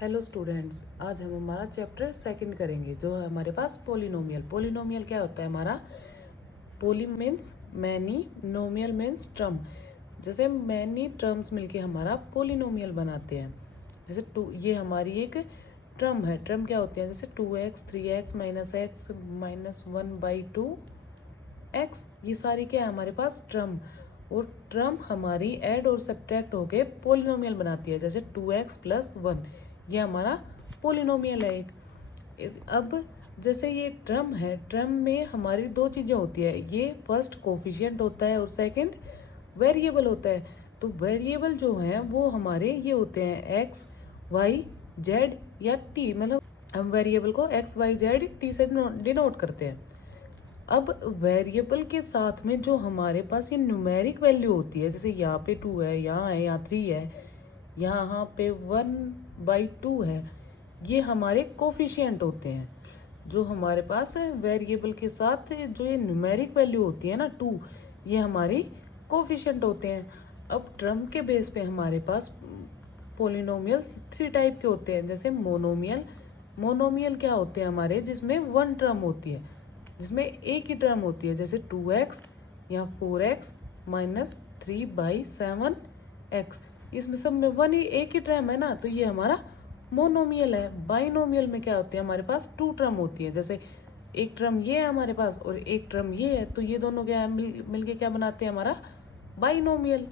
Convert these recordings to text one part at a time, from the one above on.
Hello students, आज हम हमारा चैप्टर सेकंड करेंगे जो है हमारे पास पोलिनोमियल। पोलिनोमियल क्या होता है हमारा? पोली मीन्स मैनी, नोमियल मीन्स टर्म। जैसे मैनी टर्म्स मिलके हमारा पोलिनोमियल बनाते हैं। जैसे टू, ये हमारी एक टर्म है। टर्म क्या होते हैं? जैसे 2x, 3x, -x, -1/2x, ये सारी क्या है हमारे पास? टर्म। और टर्म हमारी ऐड और सब्ट्रैक्ट होके पोलिनोमियल बनाती है। जैसे 2x + 1, ये हमारा पोलिनोमियल है एक। अब जैसे ये टर्म है, टर्म में हमारी दो चीज़ें होती है। ये फर्स्ट कोफिशिएंट होता है और सेकंड वेरिएबल होता है। तो वेरिएबल जो है वो हमारे ये होते हैं x, y, z या t। मतलब हम वेरिएबल को x, y, z, t से डिनोट करते हैं। अब वेरिएबल के साथ में जो हमारे पास ये न्यूमेरिक वैल्यू होती है, जैसे यहाँ पे 2 है, यहाँ है, यहाँ 3 है, यहाँ पे 1/2 है, ये हमारे कोफिशिएंट होते हैं। जो हमारे पास वेरिएबल के साथ जो ये न्यूमेरिक वैल्यू होती है ना 2, ये हमारी कोफिशिएंट होते हैं। अब टर्म के बेस पे हमारे पास पोलिनोमियल 3 टाइप के होते हैं। जैसे मोनोमियल। मोनोमियल क्या होते हैं हमारे? जिसमें वन टर्म होती है, जिसमें एक ही टर्म होती है। जैसे 2x या 4x - 3/7x, इसमें सब में वन ही एक ही टर्म है ना, तो ये हमारा मोनोमियल है। बाइनोमियल में क्या होती है हमारे पास? 2 टर्म होती है। जैसे एक टर्म ये है हमारे पास और एक टर्म ये है, तो ये दोनों क्या है मिलके क्या बनाते हैं हमारा बाइनोमियल।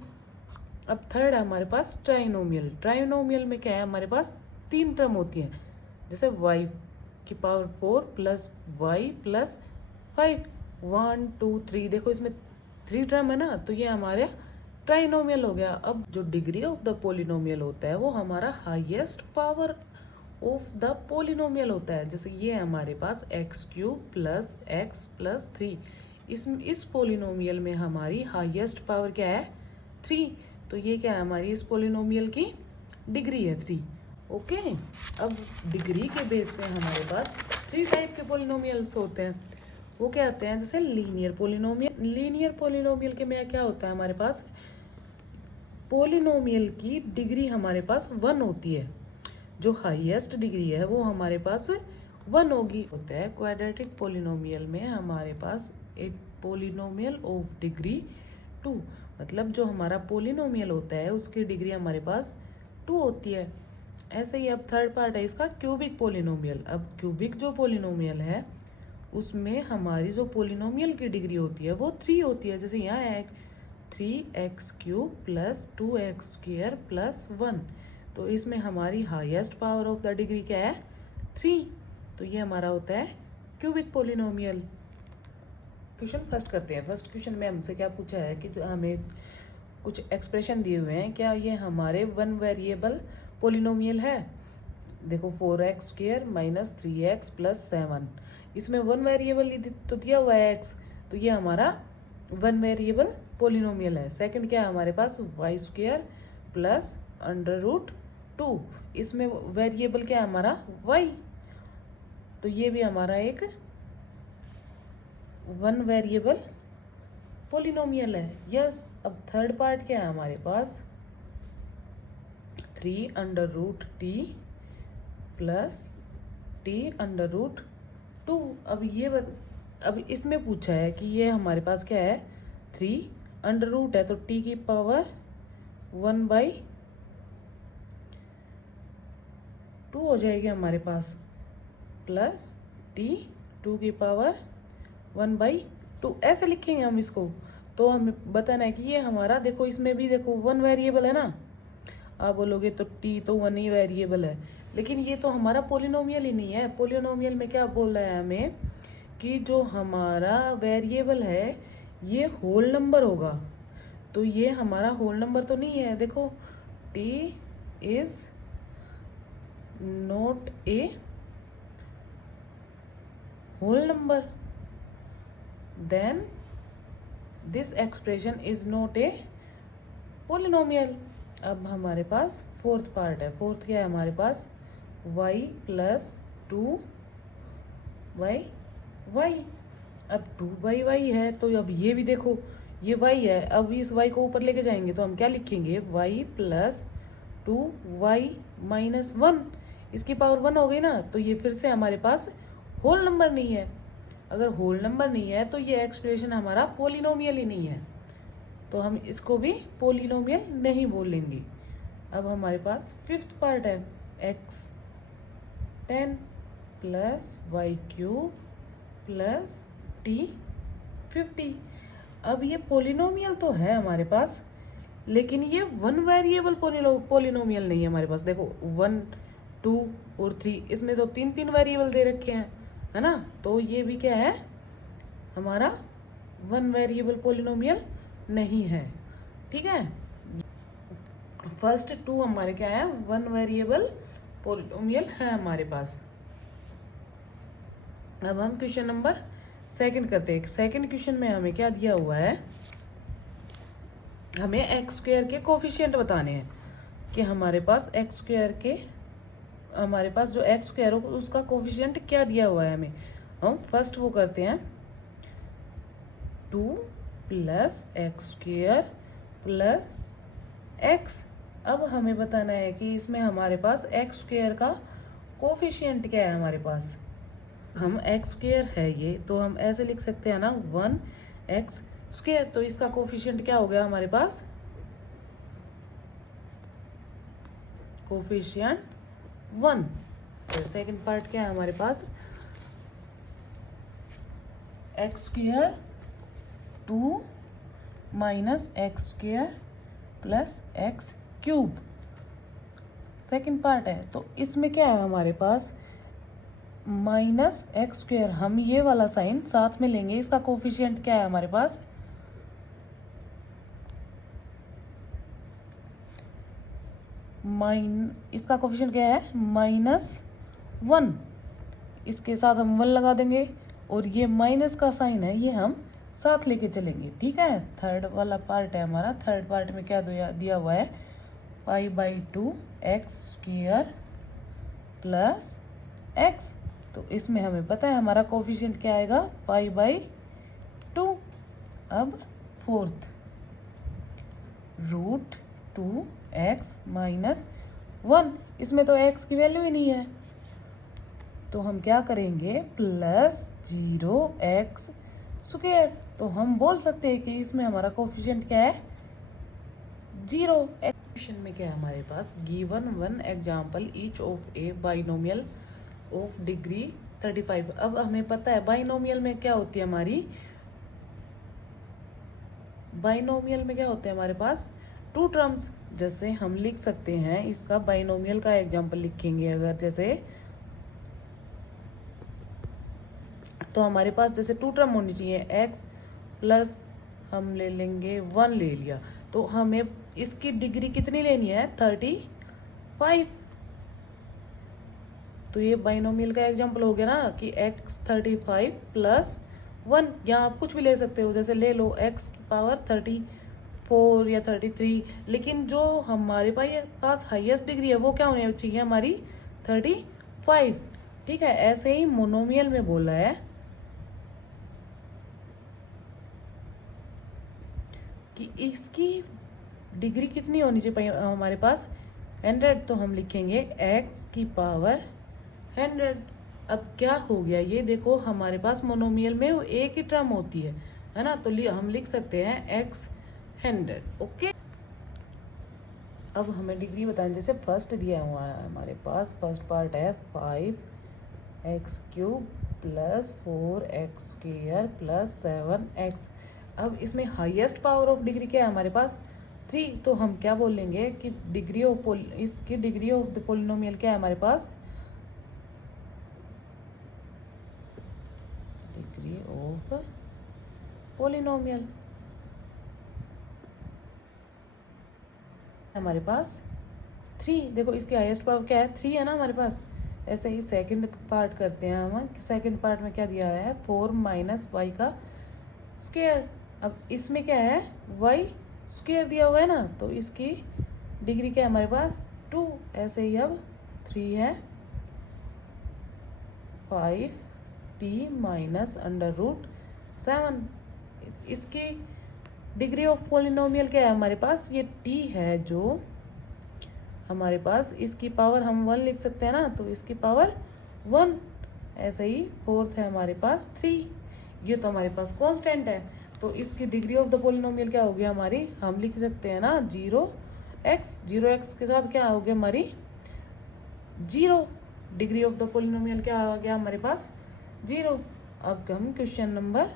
अब थर्ड है हमारे पास ट्राइनोमियल। ट्राइनोमियल में क्या है हमारे पास? 3 टर्म होती हैं। जैसे y⁴ + y + 5, 1 2 3, देखो इसमें 3 टर्म है ना, तो ये हमारे ट्राइनोमियल हो गया। अब जो डिग्री ऑफ द पोलिनोमियल होता है वो हमारा highest power of the polynomial होता है। जैसे ये है हमारे पास x³ + x + 3। इस पोलिनोमियल में हमारी हाईएस्ट पावर क्या है? 3। तो ये क्या है हमारी इस पोलिनोमियल की डिग्री है 3। ओके। अब डिग्री के बेस पे हमारे पास 3 टाइप के पोलिनोमियल्स होते हैं। वो क्या होते हैं? जैसे लीनियर पोलिनोमियल। लीनियर पोलिनोमियल के में क्या होता है हमारे पास? पोलिनोमियल की डिग्री हमारे पास 1 होती है। जो हाईएस्ट डिग्री है वो हमारे पास 1 होगी। होता है क्वाड्रेटिक पोलिनोमियल में हमारे पास एक पोलिनोमियल ऑफ डिग्री 2, मतलब जो हमारा पोलिनोमियल होता है उसकी डिग्री हमारे पास 2 होती है। ऐसे ही अब थर्ड पार्ट है इसका क्यूबिक पोलिनोमियल। अब क्यूबिक जो पोलिनोमियल है उसमें हमारी जो पोलिनोमियल की डिग्री होती है वो 3 होती है। जैसे यहाँ है 3x³ + 2x² + 1, तो इसमें हमारी highest power of the degree क्या है? 3। तो ये हमारा होता है क्यूबिक पोलिनोमियल। क्वेश्चन फर्स्ट करते हैं। फर्स्ट क्वेश्चन में हमसे क्या पूछा है कि जो हमें कुछ एक्सप्रेशन दिए हुए हैं, क्या ये हमारे 1 वेरिएबल पोलिनोमियल है? देखो 4x² - 3x + 7, इसमें 1 वेरिएबल तो दिया हुआ है x, तो ये हमारा 1 वेरिएबल पोलिनोमियल है। सेकंड क्या है हमारे पास? y² + √2, इसमें वेरिएबल क्या है हमारा? y, तो ये भी हमारा एक 1 वेरिएबल पोलिनोमियल है। यस। अब थर्ड पार्ट क्या है हमारे पास? 3√t + t√2। अब इसमें पूछा है कि ये हमारे पास क्या है? 3 है, तो t की पावर 1/2 हो जाएगी हमारे पास, प्लस t 2 की पावर 1/2, ऐसे लिखेंगे हम इसको। तो हमें बताना है कि ये हमारा, देखो इसमें भी देखो 1 वेरिएबल है ना। आप बोलोगे तो t तो 1 ही वेरिएबल है, लेकिन ये तो हमारा पोलिनोमियल ही नहीं है। पोलिनोमियल में क्या बोल रहा है हमें कि जो हमारा वेरिएबल है ये होल नंबर होगा, तो ये हमारा होल नंबर तो नहीं है। देखो t is not a whole number, then this expression is not a polynomial. अब हमारे पास फोर्थ पार्ट है। फोर्थ क्या है हमारे पास? y + 2y। अब 2y है, तो अब ये भी देखो ये y है। अब इस y को ऊपर लेके जाएंगे तो हम क्या लिखेंगे? y + 2y - 1। इसकी पावर 1 हो गई ना, तो ये फिर से हमारे पास होल नंबर नहीं है। अगर होल नंबर नहीं है तो ये एक्सप्रेशन हमारा पोलिनोमियल ही नहीं है, तो हम इसको भी पोलिनोमियल नहीं बोलेंगे। अब हमारे पास फिफ्थ पार्ट है, x 10 plus y cube plus t 50। अब ये पोलिनोमियल तो है हमारे पास, लेकिन ये वन वेरिएबल पोलिनोमियल नहीं है हमारे पास। देखो 1 2 और 3, इसमें तो 3 वेरिएबल दे रखे हैं, है ना। तो ये भी क्या है, हमारा वन वेरिएबल पोलिनोमियल नहीं है। ठीक है, फर्स्ट 2 हमारे क्या है, वन वेरिएबल पोलिनोमियल है हमारे पास। अब हम क्वेश्चन नंबर सेकंड करते हैं। सेकंड क्वेश्चन में हमें क्या दिया हुआ है, हमें एक्स स्क्वायर के कोफिशिएंट बताने हैं कि हमारे पास एक्स स्क्वायर के, हमारे पास जो एक्स स्क्वायर हो उसका कोफिशिएंट क्या दिया हुआ है हमें। हम फर्स्ट वो करते हैं 2 plus x square plus x. अब हमें बताना है कि इसमें हमारे पास एक्स स्क्वायर का कोफिशिएंट क्या है हमारे पास। हम एक्स स्क्वायर है ये, तो हम ऐसे लिख सकते हैं ना 1 एक्स स्क्वायर, तो इसका कोफिशिएंट क्या हो गया हमारे पास, कोफिशिएंट 1। तो सेकंड पार्ट क्या है हमारे पास, x square 2 minus x square plus x cube, second part है। तो इसमें क्या है हमारे पास, माइनस एक्स स्क्वायर, हम ये वाला साइन साथ में लेंगे। इसका कोफिशिएंट क्या है हमारे पास, इसका कोफिशिएंट क्या है, -1। इसके साथ हम 1 लगा देंगे, और ये माइनस का साइन है ये हम साथ लेके चलेंगे। ठीक है, थर्ड वाला पार्ट है हमारा। थर्ड पार्ट में क्या दिया हुआ है, π/2 एक्स स्क्वायर प्लस एक्स। तो इसमें हमें पता है हमारा कोफिशिएंट क्या आएगा, π/2। अब फोर्थ, √2x - 1, इसमें तो x की वैल्यू ही नहीं है, तो हम क्या करेंगे, +0x स्क्वायर। तो हम बोल सकते हैं कि इसमें हमारा कोफिशिएंट क्या है, 0। क्वेश्चन में क्या है हमारे पास, given 1 example each of a binomial of degree 35। अब हमें पता है बाइनोमियल में क्या होती है हमारी, बाइनोमियल में क्या होते हैं हमारे पास 2 टर्म्स। जैसे हम लिख सकते हैं, इसका बाइनोमियल का एग्जाम्पल लिखेंगे अगर, जैसे तो हमारे पास जैसे 2 टर्म होनी चाहिए, x प्लस हम ले लेंगे 1 ले लिया, तो हमें इसकी डिग्री कितनी लेनी है, 35। तो ये बाइनोमियल का एग्जाम्पल हो गया ना कि x 35 प्लस 1, या आप कुछ भी ले सकते हो, जैसे ले लो x की पावर 34 या 33, लेकिन जो हमारे पास हाईएस्ट डिग्री है वो क्या होनी चाहिए हमारी, 35। ठीक है, ऐसे ही मोनोमियल में बोला है कि इसकी डिग्री कितनी होनी चाहिए हमारे पास, 100। तो हम लिखेंगे x की पावर 100। अब क्या हो गया, ये देखो हमारे पास मोनोमियल में वो एक ही टर्म होती है ना, तो हम लिख सकते हैं x 100। ओके, अब हमें डिग्री बताएं। जैसे फर्स्ट दिया हुआ है हमारे पास, फर्स्ट पार्ट है 5x³ plus 4x square plus 7x। अब इसमें हाईएस्ट पावर ऑफ डिग्री क्या है हमारे पास, 3। तो हम क्या बोलेंगे कि डिग्री ऑफ इसकी डिग्री ऑफ द पोलिनोमियल क्या है हमारे पास, डिग्री ऑफ पोलिनोमियल हमारे पास 3। देखो इसकी हाईएस्ट पावर क्या है, 3 है ना हमारे पास। ऐसे ही सेकंड पार्ट करते हैं हम। सेकंड पार्ट में क्या दिया है, 4 - y का स्क्वायर। अब इसमें क्या है, y स्क्वायर दिया हुआ है ना, तो इसकी डिग्री क्या है हमारे पास, 2। ऐसे ही अब 3 है 5t माइनस √7। इसकी डिग्री ऑफ पोलिनोमियल क्या है हमारे पास, ये t है जो हमारे पास इसकी पावर हम 1 लिख सकते हैं ना, तो इसकी पावर 1। ऐसे ही फोर्थ है हमारे पास 3। ये तो हमारे पास कांस्टेंट है, तो इसकी डिग्री ऑफ द पोलिनोमियल क्या होगी हमारी, हम लिख सकते हैं ना 0x। 0x के साथ क्या होगी हमारी 0। डिग्री ऑफ द पोलिनोमियल क्या आ गया हमारे पास 0। अब हम क्वेश्चन नंबर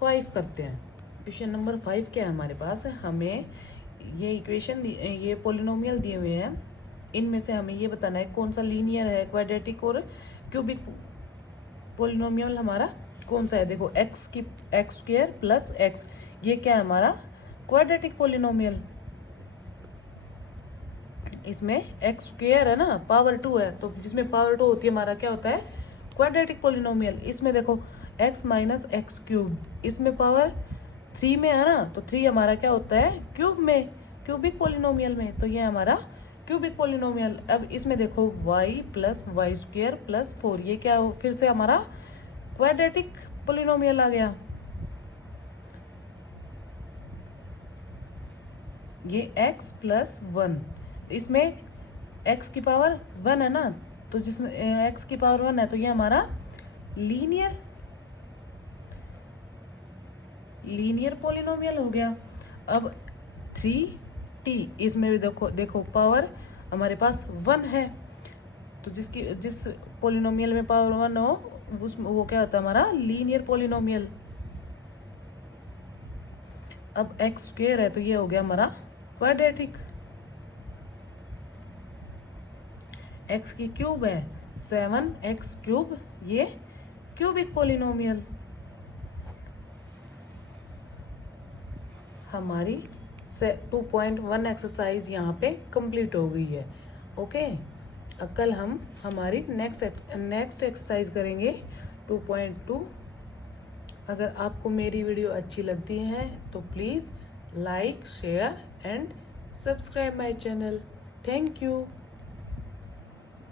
5 करते हैं। क्वेश्चन नंबर 5 क्या है हमारे पास, हमें ये इक्वेशन ये पोलिनोमियल दिए हुए हैं, इनमें से हमें ये बताना है कौन सा लीनियर है, क्वाड्रेटिक और क्यूबिक पोलिनोमियल हमारा कौन सा है। देखो एक्स स्क्वायर प्लस एक्स, ये क्या है हमारा क्वाड्रेटिक पोलिनोमियल। इसमें एक्स स्क्वायर है ना, पावर 2 है, तो जिसमें पावर 2 होती है हमारा क्या होता है क्वाड्रेटिक पोलिनोमियल। इसमें देखो x माइनस एक्स क्यूब, इसमें पावर 3 में है ना, तो 3 हमारा क्या होता है क्यूब में, क्यूबिक पोलिनोमियल में, तो ये हमारा क्यूबिक पोलिनोमियल। अब इसमें देखो y plus y square plus 4, ये क्या हो फिर से हमारा क्वाड्रेटिक पोलिनोमियल आ गया। ये x प्लस 1, इसमें x की पावर 1 है ना, तो जिसमें x की पावर 1 है, तो ये हमारा लीनियर पोलिनोमियल हो गया। अब 3t, इसमें भी देखो पावर हमारे पास 1 है, तो जिस पोलिनोमियल में पावर 1 हो उसमें वो क्या होता है हमारा लीनियर पोलिनोमियल। अब एक्स स्क्वायर है, तो ये हो गया हमारा क्वाड्रेटिक। एक्स की क्यूब है 7x क्यूब, ये क्यूबिक पोलिनोमियल। हमारी 2.1 एक्सरसाइज यहाँ पे कंप्लीट हो गई है। ओके, कल हम हमारी नेक्स्ट एक्सरसाइज करेंगे 2.2। अगर आपको मेरी वीडियो अच्छी लगती है तो please like, share and subscribe my channel. Thank you.